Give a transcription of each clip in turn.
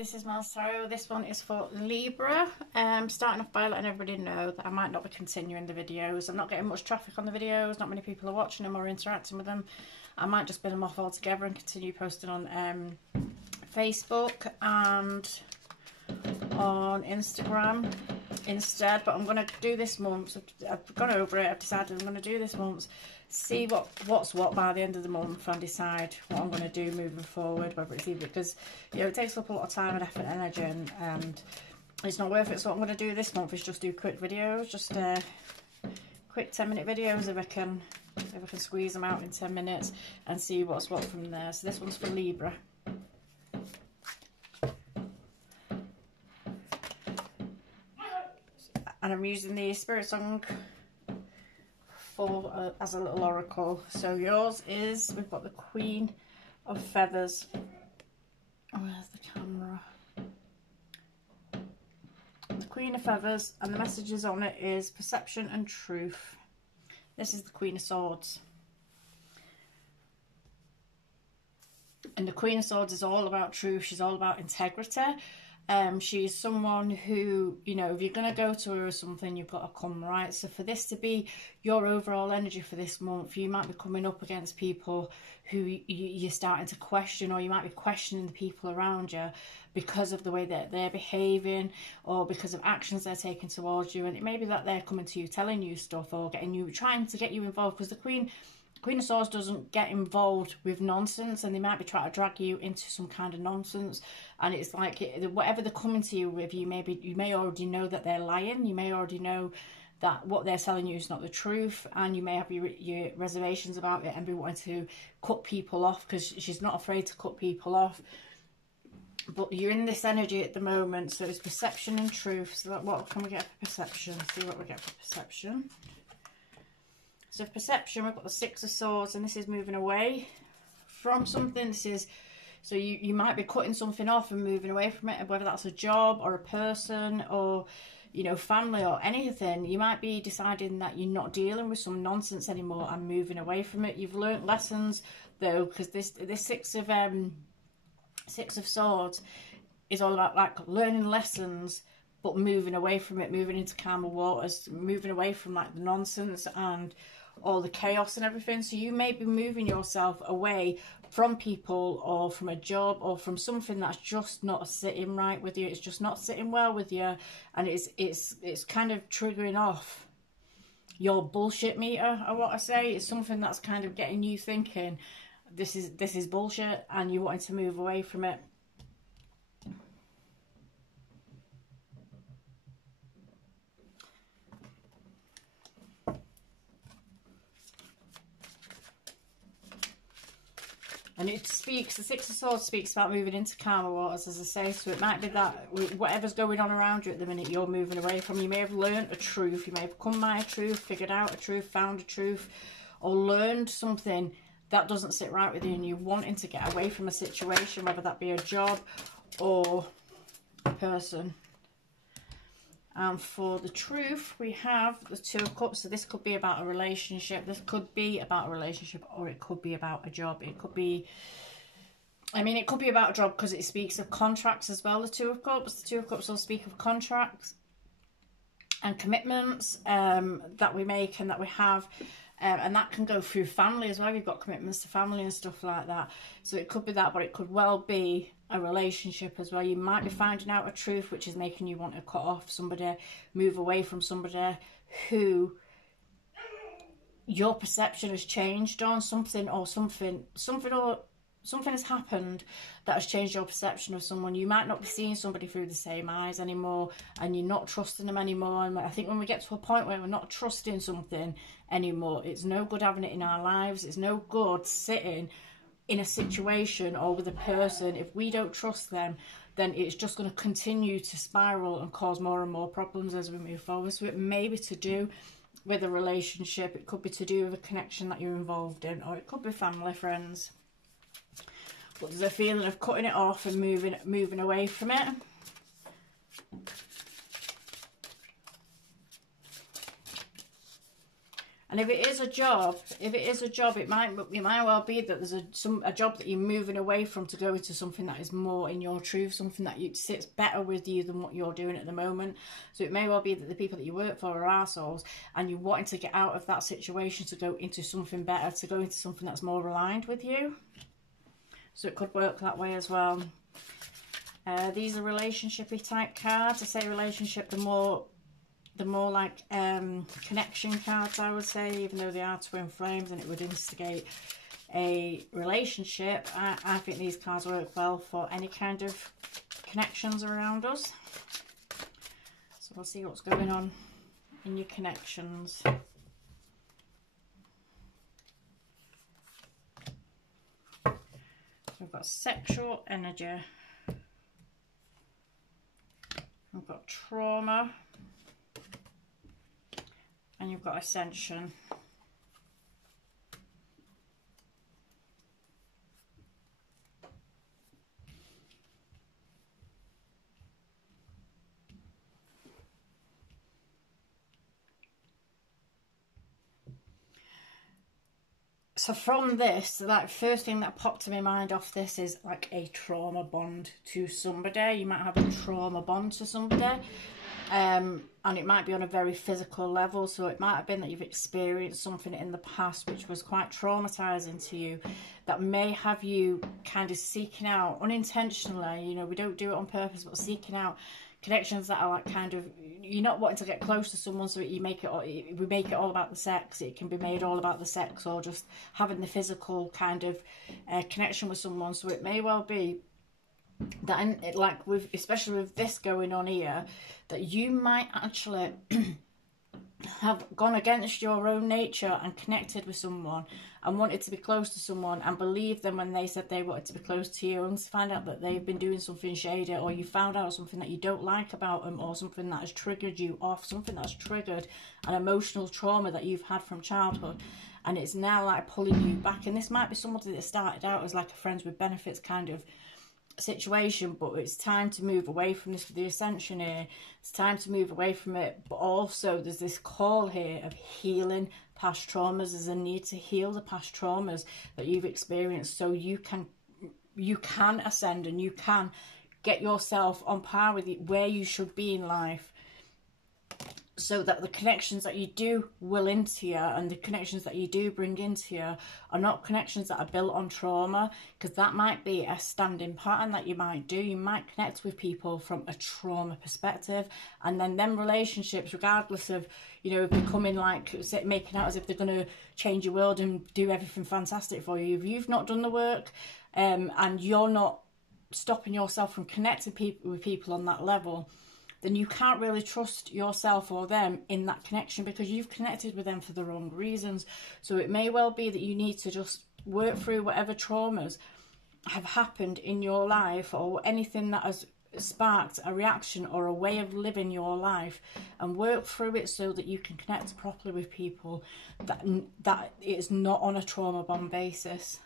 This is my tarot. This one is for Libra. Starting off by letting everybody know that I might not be continuing the videos. I'm not getting much traffic on the videos. Not many people are watching them or interacting with them. I might just bin them off altogether and continue posting on Facebook and on Instagram instead. But I'm going to do this month. So I've gone over it. I've decided I'm going to do this month. See what's what by the end of the month and decide what I'm going to do moving forward, whether it's either, because it takes up a lot of time and effort and energy, and it's not worth it. So what I'm going to do this month is just do quick videos, just quick 10-minute videos if I can squeeze them out in 10 minutes and see what's what from there. So this one's for Libra. And I'm using the Spirit Song as a little oracle. So yours is, we've got the Queen of Feathers. Where's the camera? The Queen of Feathers, and the messages on it is perception and truth. This is the Queen of Swords. And the Queen of Swords is all about truth. She's all about integrity. She's someone who, you know, if you're going to go to her or something, you've got to come right. So for this to be your overall energy for this month, you might be coming up against people who you're starting to question, or you might be questioning the people around you because of the way that they're behaving or because of actions they're taking towards you. And it may be that they're coming to you, telling you stuff, or trying to get you involved, because the Queen of Swords doesn't get involved with nonsense, and they might be trying to drag you into some kind of nonsense. And it's like, whatever they're coming to you with, you may already know that they're lying. You may already know that what they're telling you is not the truth, and you may have your reservations about it and be wanting to cut people off, because she's not afraid to cut people off. But you're in this energy at the moment, so it's perception and truth. So what can we get for perception? See what we get for perception. So for perception, we've got the Six of Swords, and this is moving away from something. This is, so you might be cutting something off and moving away from it, whether that's a job or a person or, you know, family or anything. You might be deciding that you're not dealing with some nonsense anymore and moving away from it. You've learnt lessons though, because this Six of Swords is all about like learning lessons, but moving away from it, moving into calmer waters, moving away from like the nonsense and all the chaos and everything. So you may be moving yourself away from people or from a job or from something that's just not sitting right with you. It's just not sitting well with you, and it's kind of triggering off your bullshit meter, or what I say. It's something that's kind of getting you thinking this is bullshit, and you wanting to move away from it. And it speaks, the Six of Swords speaks about moving into calmer waters, as I say. So it might be that whatever's going on around you at the minute, you're moving away from. You may have learned a truth. You may have come by a truth, figured out a truth, found a truth, or learned something that doesn't sit right with you, and you're wanting to get away from a situation, whether that be a job or a person. And for the truth, we have the Two of Cups. So this could be about a relationship. This could be about a relationship, or it could be about a job. It could be, I mean, it could be about a job because it speaks of contracts as well, the Two of Cups. The Two of Cups will speak of contracts and commitments that we make and that we have. And that can go through family as well. You've got commitments to family and stuff like that. So it could be that, but it could well be a relationship as well. You might be finding out a truth which is making you want to cut off somebody, move away from somebody who your perception has changed on. Something has happened that has changed your perception of someone. You might not be seeing somebody through the same eyes anymore, and you're not trusting them anymore. And I think when we get to a point where we're not trusting something anymore, it's no good having it in our lives. It's no good sitting in a situation or with a person. If we don't trust them, then it's just going to continue to spiral and cause more and more problems as we move forward. So it may be to do with a relationship, it could be to do with a connection that you're involved in, or it could be family, friends. But there's a feeling of cutting it off and moving away from it. And if it is a job, it might well be that there's a job that you're moving away from to go into something that is more in your truth, something that sits better with you than what you're doing at the moment. So it may well be that the people that you work for are arseholes, and you're wanting to get out of that situation to go into something better, to go into something that's more aligned with you. So it could work that way as well. These are relationship-y type cards. I say relationship, the more like connection cards, I would say, even though they are twin flames and it would instigate a relationship. I think these cards work well for any kind of connections around us. So we'll see what's going on in your connections. We've got sexual energy. We've got trauma. And you've got ascension. So from this, like, first thing that popped to my mind off this is like a trauma bond to somebody. You might have a trauma bond to somebody. And it might be on a very physical level. So it might have been that you've experienced something in the past which was quite traumatizing to you, that may have you kind of seeking out unintentionally, you know, we don't do it on purpose, but seeking out connections that are like kind of, you're not wanting to get close to someone, so we make it all about the sex. It can be made all about the sex, or just having the physical kind of connection with someone. So it may well be that, like, with, especially with this going on here, that you might actually have gone against your own nature and connected with someone and wanted to be close to someone and believed them when they said they wanted to be close to you, and to find out that they've been doing something shady, or you found out something that you don't like about them, or something that has triggered you off, something that's triggered an emotional trauma that you've had from childhood, and it's now like pulling you back. And this might be somebody that started out as like a friends with benefits kind of situation, but it's time to move away from this with the ascension here. It's time to move away from it, but also there's this call here of healing past traumas. There's a need to heal the past traumas that you've experienced, so you can ascend and you can get yourself on par with where you should be in life, so that the connections that you do will into you and the connections that you do bring into you are not connections that are built on trauma, because that might be a standing pattern that you might do. You might connect with people from a trauma perspective, and then them relationships, regardless of, you know, becoming like, making out as if they're going to change your world and do everything fantastic for you, if you've not done the work and you're not stopping yourself from connecting with people on that level, then you can't really trust yourself or them in that connection, because you've connected with them for the wrong reasons. So it may well be that you need to just work through whatever traumas have happened in your life, or anything that has sparked a reaction or a way of living your life, and work through it so that you can connect properly with people that it's not on a trauma bond basis.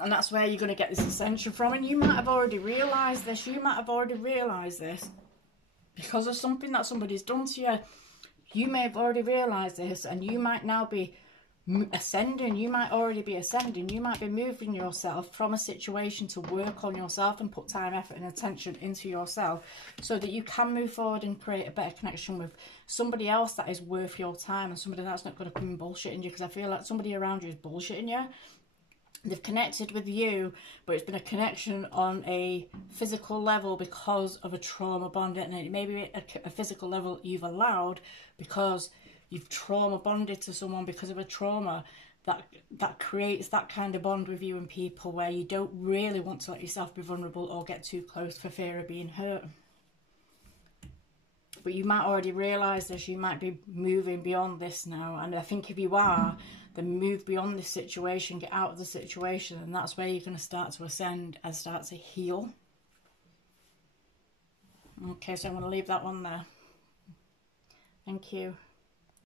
And that's where you're going to get this ascension from. And you might have already realised this. You might have already realised this because of something that somebody's done to you. You may have already realised this, and you might now be ascending. You might already be ascending. You might be moving yourself from a situation to work on yourself and put time, effort and attention into yourself, so that you can move forward and create a better connection with somebody else that is worth your time, and somebody that's not going to come and bullshitting you, because I feel like somebody around you is bullshitting you. They've connected with you, but it's been a connection on a physical level because of a trauma bond, and it may be a physical level you've allowed because you've trauma bonded to someone because of a trauma that creates that kind of bond with you and people, where you don't really want to let yourself be vulnerable or get too close for fear of being hurt. But you might already realise this. You might be moving beyond this now, and I think if you are, then move beyond this situation, get out of the situation, and that's where you're going to start to ascend and start to heal. Okay, so I'm going to leave that one there. Thank you.